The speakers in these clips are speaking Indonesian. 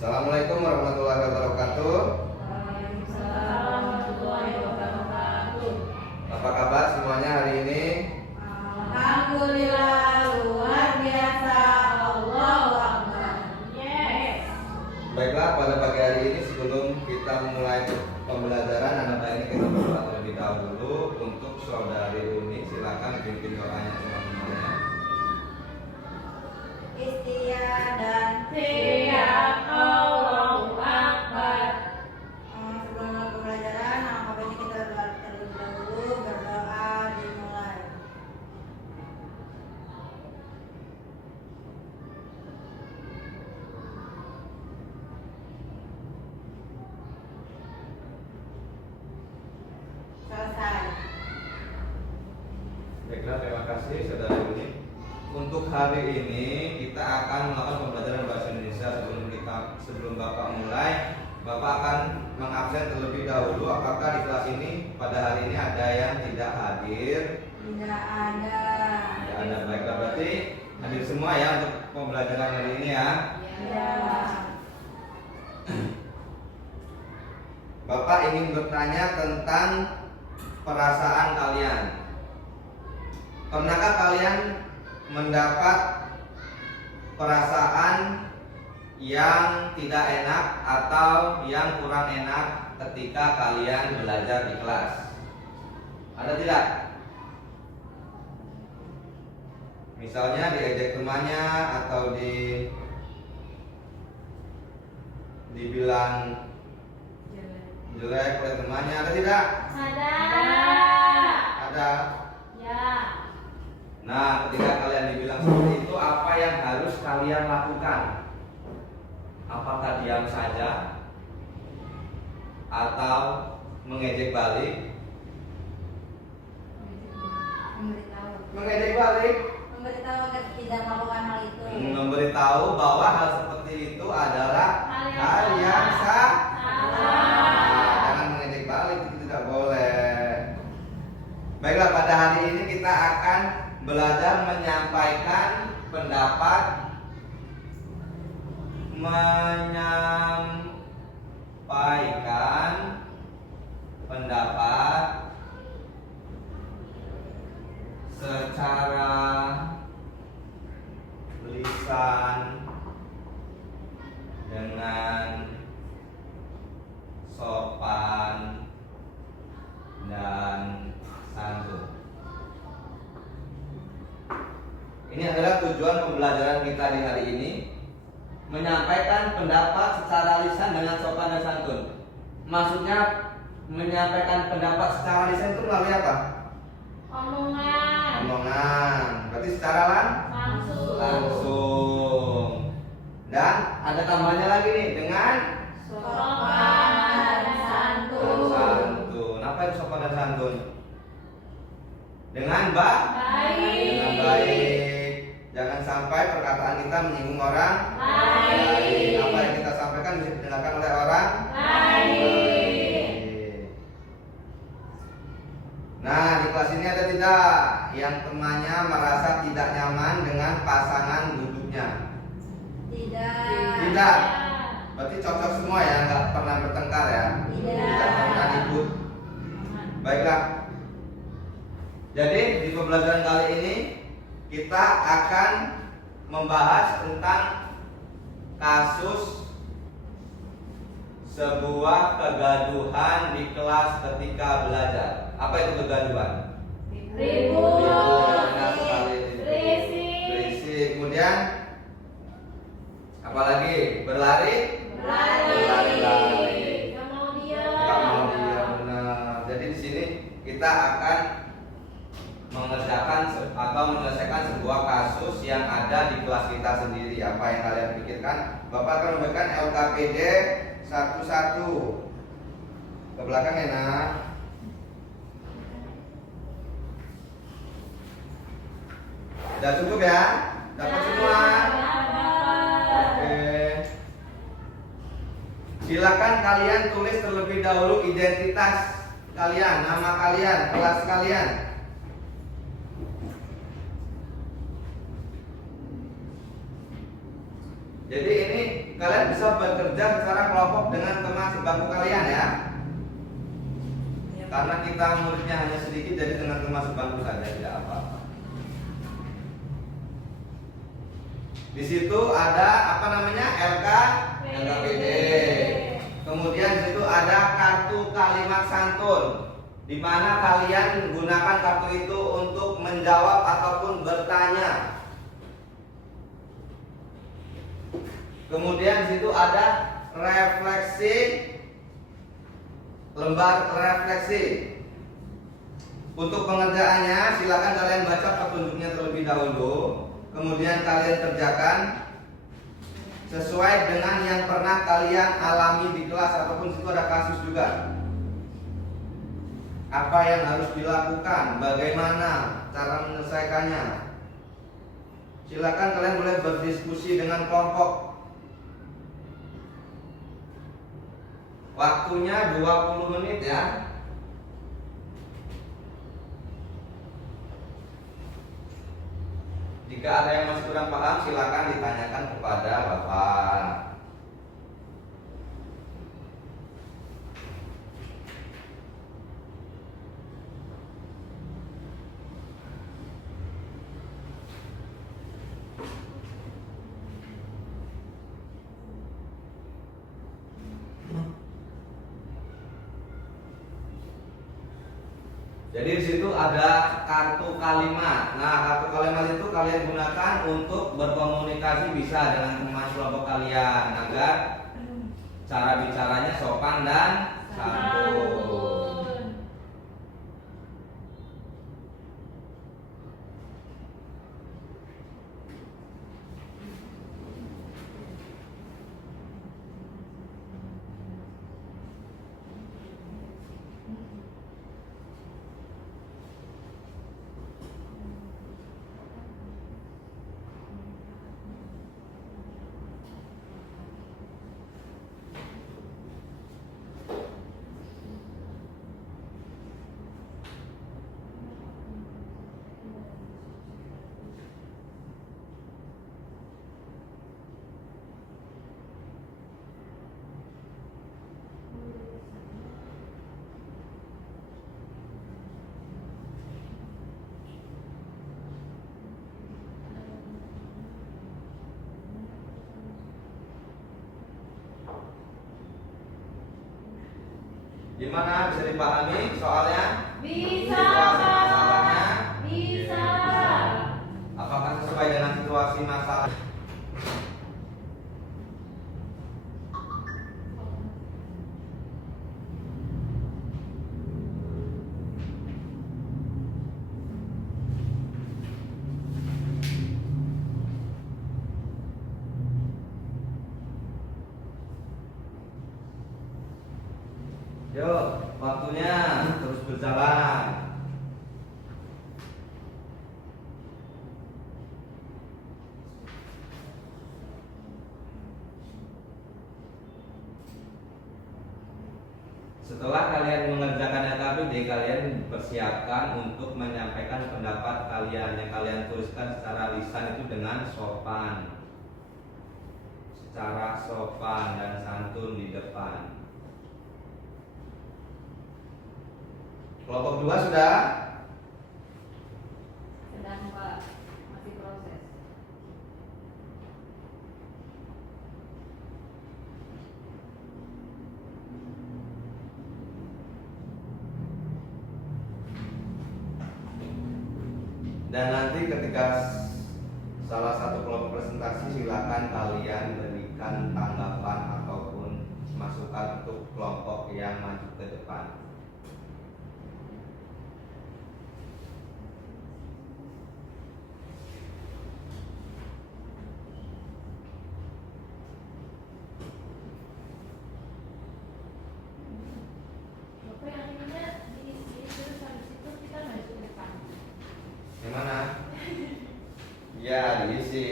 Assalamualaikum warahmatullahi wabarakatuh. Waalaikumsalam warahmatullahi wabarakatuh. Apa kabar semuanya hari ini? Alhamdulillah, luar biasa. Allahu Akbar. Yes. Baiklah, pada pagi hari ini sebelum kita memulai pembelajaran, anak baik ini kita berdoa terlebih dahulu untuk saudari Uni. Silakan pimpin doanya teman-teman. Istiadat siap. Allahu Akbar. Sebelum pembelajaran, apa ini kita berdoa terlebih dahulu. Berdoa dimulai. Selesai. Baiklah, terima kasih saudari Uni. Untuk hari ini kita akan melakukan pembelajaran bahasa Indonesia. Sebelum Bapak mulai, Bapak akan mengabsen terlebih dahulu apakah di kelas ini pada hari ini ada yang tidak hadir. Tidak ada. Tidak ada. Baiklah, berarti hadir semua ya untuk pembelajaran hari ini ya. Ya. Bapak ingin bertanya tentang perasaan kalian. Pernahkah kalian mendapat perasaan yang tidak enak atau yang kurang enak ketika kalian belajar di kelas? Ada tidak? Misalnya diejek temannya atau dibilang jelek oleh temannya, ada tidak? Ada. Ada. Ya. Nah, ketika kalian dibilang seperti itu, apa yang harus kalian lakukan? Apakah diam saja atau mengejek balik? Memberitahu. Mengejek balik, Memberitahu agar tidak melakukan hal itu. memberitahu bahwa hal seperti itu adalah hal yang salah. Jangan mengejek balik, itu tidak boleh. Baiklah, pada hari ini kita akan belajar menyampaikan pendapat, secara lisan dengan sopan dan santun. Ini adalah tujuan pembelajaran kita di hari ini, menyampaikan pendapat secara lisan dengan sopan dan santun. Maksudnya menyampaikan pendapat secara lisan itu melalui apa? Omongan. Berarti secara langsung. Dan ada tambahnya lagi nih, dengan Sopan dan santun. Apa itu sopan dan santun? Dengan baik. Jangan sampai perkataan kita menyinggung orang lain. Apa yang kita sampaikan bisa didengarkan oleh orang lain. Nah, di kelas ini ada tidak yang temannya merasa tidak nyaman dengan pasangan duduknya? Tidak. Berarti cocok semua ya, nggak pernah bertengkar ya? Tidak pernah ribut. Baiklah. Jadi di pembelajaran kali ini kita akan membahas tentang kasus sebuah kegaduhan di kelas ketika belajar. Apa itu kegaduhan? Ribut. Benar sekali. Berisik. Kemudian apalagi? Berlari. Nggak mau diam. Benar. Jadi di sini kita akan mengerjakan atau menyelesaikan sebuah kasus yang ada di kelas kita sendiri. Apa yang kalian pikirkan? Bapak akan memberikan LKPD satu-satu. Ke belakang ya, nak. Sudah cukup ya? Dapat semua? Oke. Silakan kalian tulis terlebih dahulu identitas kalian, nama kalian, kelas kalian. Jadi ini kalian bisa bekerja secara kelompok dengan teman sebangku kalian ya. Karena kita muridnya hanya sedikit, jadi dengan teman sebangku saja tidak apa-apa. Di situ ada apa namanya LKPD. Kemudian di situ ada kartu kalimat santun, di mana kalian gunakan kartu itu untuk menjawab ataupun bertanya. Kemudian di situ ada refleksi, lembar refleksi. Untuk pengerjaannya silakan kalian baca petunjuknya terlebih dahulu, kemudian kalian kerjakan sesuai dengan yang pernah kalian alami di kelas, ataupun situ ada kasus juga. Apa yang harus dilakukan, bagaimana cara menyelesaikannya. Silakan kalian boleh berdiskusi dengan kelompok. Waktunya 20 menit ya. Jika ada yang masih kurang paham, silakan ditanyakan kepada Bapak. Jadi di situ ada kartu kalimat. Nah, kartu kalimat itu kalian gunakan untuk berkomunikasi bisa dengan teman kelompok kalian agar cara bicaranya sopan dan santun. Gimana, bisa dipahami soalnya? Bisa, Situasi Pak. masalahnya? Bisa. Apakah sesuai dengan situasi masalah? Yuk, waktunya terus berjalan. Setelah kalian mengerjakan LKPD, kalian persiapkan untuk menyampaikan pendapat kalian yang kalian tuliskan secara lisan itu dengan sopan, secara sopan dan santun di depan. Kelompok 2 sudah? Sedang, Pak. Masih proses. Dan nanti ketika salah satu kelompok presentasi, silakan kalian berikan tanggapan ataupun masukan untuk kelompok yang maju ke depan. Bapak yang ininya diisi terus habis itu kita maju ke depan. Gimana? Ya, diisi.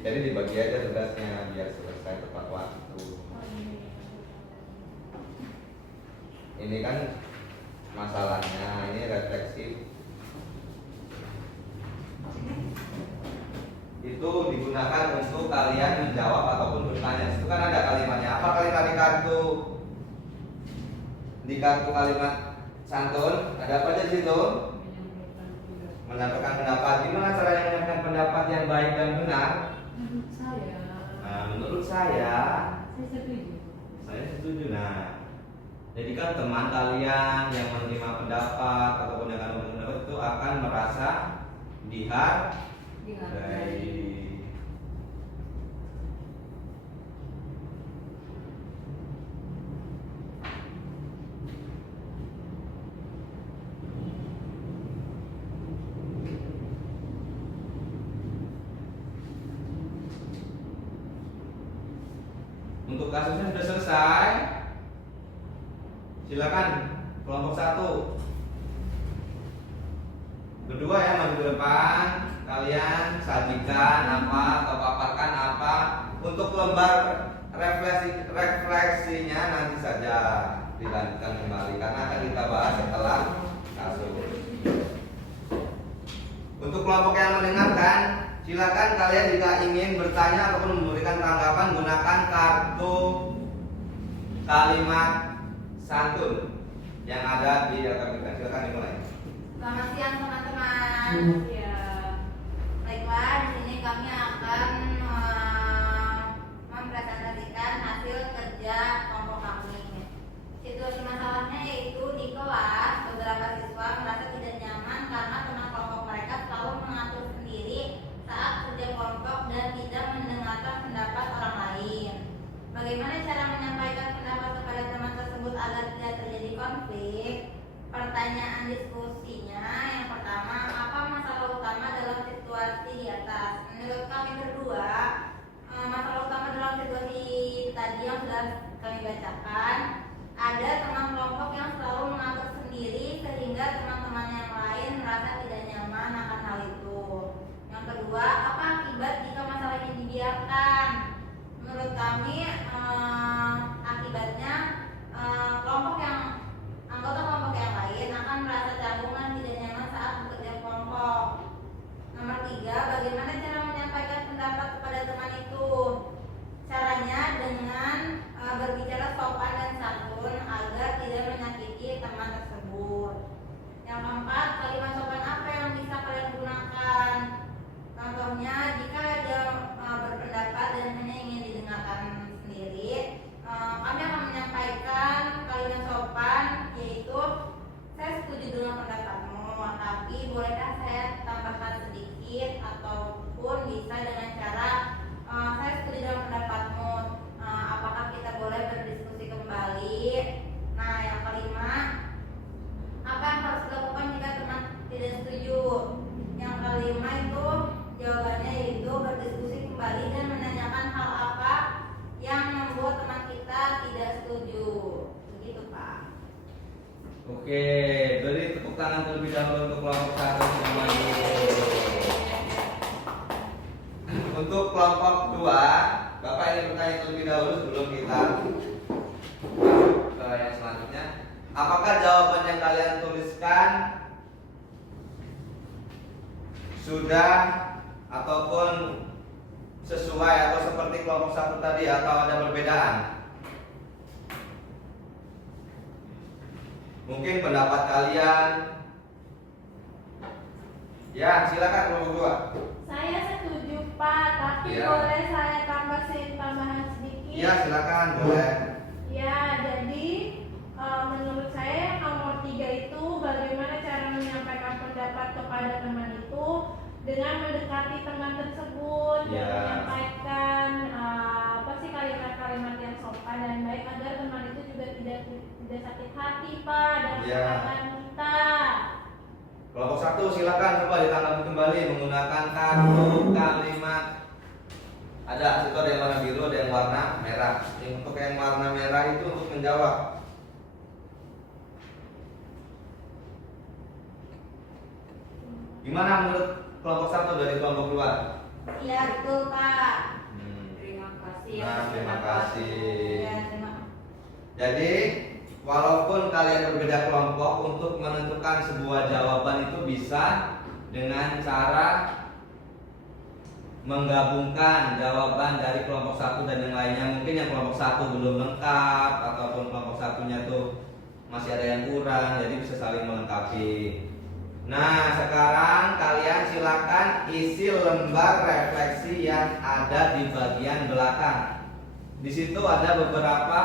Jadi dibagi aja tugasnya biar selesai tepat waktu. Oh, ini. Ini kan masalahnya, ini refleksif. Itu digunakan untuk kalian menjawab atau di kartu kalimat santun ada apa aja di situ? Menyampaikan pendapat. Gimana caranya menyampaikan pendapat yang baik dan benar? Menurut saya setuju. Nah, jadi kan teman kalian yang menerima pendapat ataupun yang akan memberi pendapat itu akan merasa dihargai. Untuk kasusnya sudah selesai. Silakan kelompok 1. Berdua ya maju ke depan. Kalian sajikan apa atau paparkan apa untuk lembar refleksinya nanti saja dilanjutkan kembali karena akan kita bahas setelah kasus. Untuk kelompok yang mendengarkan, silakan kalian jika ingin bertanya ataupun memberikan tanggapan gunakan kartu kalimat santun yang ada di daftar kita. Silakan dimulai. Selamat siang teman-teman. Baiklah, di sini kami akan mempresentasikan hasil kerja kelompok kami. Situasi masalahnya yaitu di kelas beberapa siswa merasa tidak nyaman karena teman kelompok mereka selalu mengatur sendiri saat kerja kelompok dan tidak mendengarkan pendapat orang lain. Bagaimana cara menyampaikan pendapat kepada teman tersebut agar tidak terjadi konflik? Pertanyaan diskusinya yang pertama, apa masalah utama dalam situasi di atas? Menurut kami berdua, masalah utama dalam situasi tadi yang sudah kami bacakan, ada teman kelompok yang selalu mengatur sendiri sehingga teman-teman yang lain merasa tidak nyaman akan hal itu. Yang kedua, apa akibat jika masalah ini dibiarkan? Menurut kami akibatnya anggota kelompok yang lain akan merasa canggung dan tidak nyaman saat bekerja kelompok. Nomor 3, bagaimana cara menyampaikan pendapat kepada teman itu? Caranya dengan berbicara sopan dan santun agar tidak menyakiti teman tersebut. Yang keempat, kalimat sopan apa yang bisa kalian gunakan? Contohnya, jika dia berpendapat dan hanya ingin didengarkan sendiri, kami akan menyampaikan kalimat sopan yaitu, saya setuju dengan pendapatmu, tapi bolehkah saya tambahkan sedikit ataupun bisa dengan cara saya setuju dengan pendapatmu, apakah kita boleh berdiskusi kembali? Nah, yang kelima, apa yang harus dilakukan jika teman tidak setuju? Yang kelima itu jawabannya yaitu berdiskusi kembali dan menanyakan hal apa yang membuat teman kita tidak setuju. Begitu, Pak. Oke, beri tepuk tangan terlebih dahulu untuk kelompok 1 yang maju. Untuk kelompok 2, Bapak ingin bertanya terlebih dahulu sebelum kita ke yang selanjutnya. Apakah jawaban yang kalian tuliskan sudah ataupun sesuai atau seperti kelompok 1 tadi atau ada perbedaan? Mungkin pendapat kalian. Ya, silakan kelompok 2. Saya setuju Pak, tapi Ya. boleh saya tambahan sedikit? Iya, silakan, boleh. Ya, jadi menurut saya nomor 3 itu bagaimana cara menyampaikan pendapat kepada teman itu dengan mendekati teman tersebut dan Ya. menyampaikan kalimat-kalimat yang sopan dan baik agar teman itu juga tidak sakit hati Pak dalam Ya. perkataan kita. Kelompok 1 silakan coba ditanggapi kembali menggunakan kartu kalimat. Ada situ ada yang warna biru, ada yang warna merah. Untuk yang warna merah itu untuk menjawab. Gimana menurut kelompok 1 dari kelompok 2? Iya, betul, Pak. Terima kasih. Nah, terima kasih. Ya, terima. Jadi walaupun kalian berbeda kelompok, untuk menentukan sebuah jawaban itu bisa dengan cara menggabungkan jawaban dari kelompok 1 dan yang lainnya. Mungkin yang kelompok 1 belum lengkap ataupun kelompok satunya tuh masih ada yang kurang, jadi bisa saling melengkapi. Nah, sekarang kalian silakan isi lembar refleksi yang ada di bagian belakang. Di situ ada beberapa.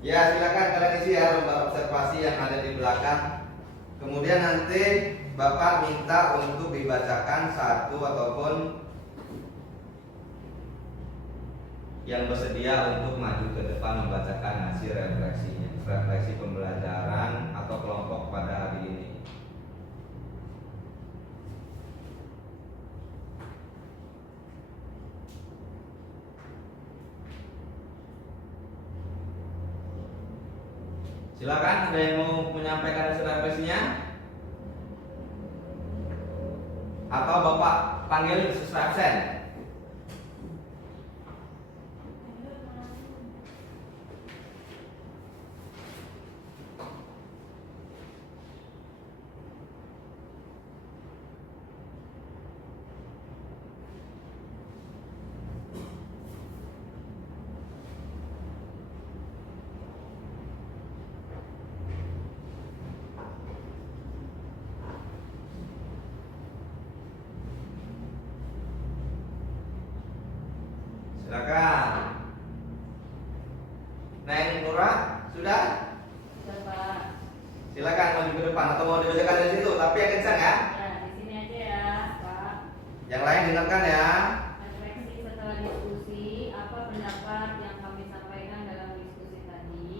Ya, silakan kalian isi ya lembar observasi yang ada di belakang. Kemudian nanti Bapak minta untuk dibacakan satu ataupun yang bersedia untuk maju ke depan membacakan hasil refleksinya, refleksi pembelajaran atau kelompok pada hari ini. Silakan, ada yang mau menyampaikan hasil refleksinya? Atau Bapak panggil sesuai absen? Silakan. Neng Nura, sudah? Sudah, Pak. Silakan maju ke depan atau mau dibacakan dari situ, tapi yang kencang ya. Ya, di sini aja ya, Pak. Yang lain dengarkan ya. Refleksi setelah diskusi, apa pendapat yang kami sampaikan dalam diskusi tadi?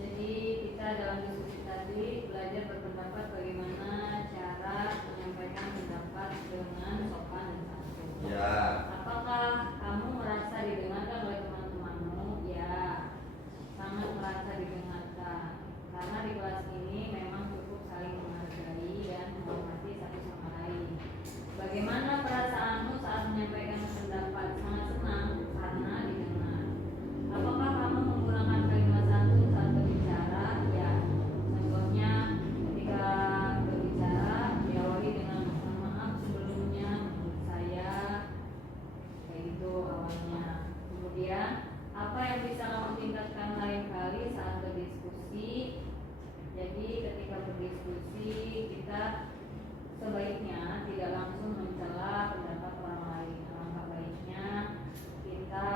Jadi kita dalam diskusi tadi belajar berpendapat bagaimana cara menyampaikan pendapat dengan sopan dan santun. Ya. Apakah kamu merasa didengarkan oleh teman-temanmu? Ya, sangat merasa didengarkan. Karena di kelas ini memang cukup saling menghargai dan menghormati satu sama lain. Bagaimana perasaanmu saat menyampaikan pendapat? Sangat senang karena didengar. Apakah kamu menggunakan kalimat santun saat berbicara? Ya, contohnya ketika berbicara diawali dengan mohon maaf sebelumnya menurut saya, kayak gitu awalnya. Kemudian apa yang bisa kamu tingkatkan lain kali saat berdiskusi? Jadi ketika berdiskusi kita sebaiknya tidak langsung mencela pendapat orang lain. Alangkah baiknya kita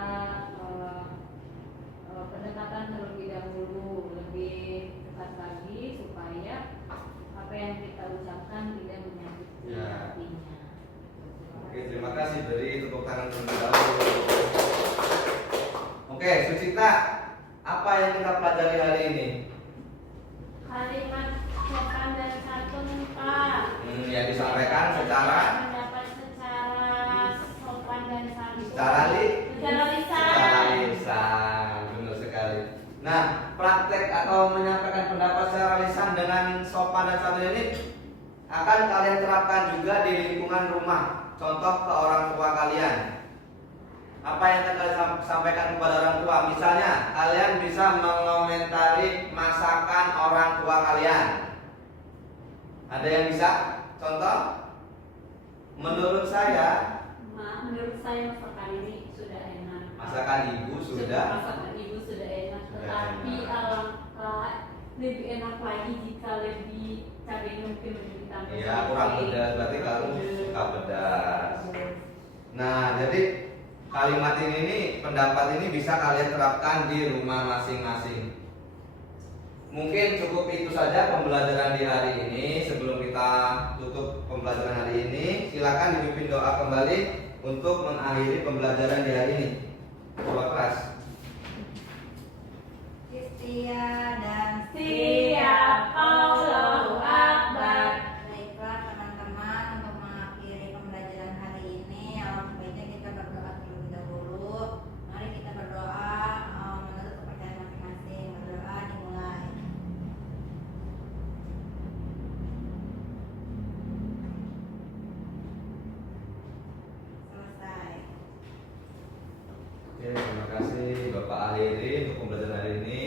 pendekatan terlebih dahulu, lebih dekat lagi supaya apa yang kita ucapkan tidak menyakiti Ya. hatinya. Oke, terima kasih, beri tepuk tangan terlebih dahulu. Oke, Sucita, apa yang kita pelajari hari ini? Kalimat sopan dan santun, Pak. Yang disampaikan secara Pendapat secara sopan dan santun. secara Secara lisan. secara lisan, benar sekali. Nah, praktek atau menyampaikan pendapat secara lisan dengan sopan dan santun ini akan kalian terapkan juga di lingkungan rumah. Contoh ke orang tua kalian. Apa yang akan kalian sampaikan kepada orang tua? Misalnya, kalian bisa mengomentari masakan orang tua kalian. Ada yang bisa? Contoh? Menurut saya, Menurut saya masakan ini sudah enak. masakan ibu sudah. Masakan ibu sudah enak, Sudah tetapi enak. alangkah lebih enak lagi jika lebih cabenya mungkin lebih ditambah. Iya, kurang pedas, berarti kamu suka pedas. Nah, jadi kalimat ini pendapat ini bisa kalian terapkan di rumah masing-masing. Mungkin cukup itu saja pembelajaran di hari ini. Sebelum kita tutup pembelajaran hari ini, silakan dipimpin doa kembali untuk mengakhiri pembelajaran di hari ini. Ketua kelas. Setia dan Siap, Allahu Akbar. Baiklah teman-teman, untuk mengakhiri pembelajaran hari ini, alangkah baiknya kita berdoa terlebih dahulu. Mari kita berdoa menurut kepercayaan masing-masing. Berdoa dimulai. Selesai. Oke, terima kasih Bapak akhiri untuk pembelajaran hari ini.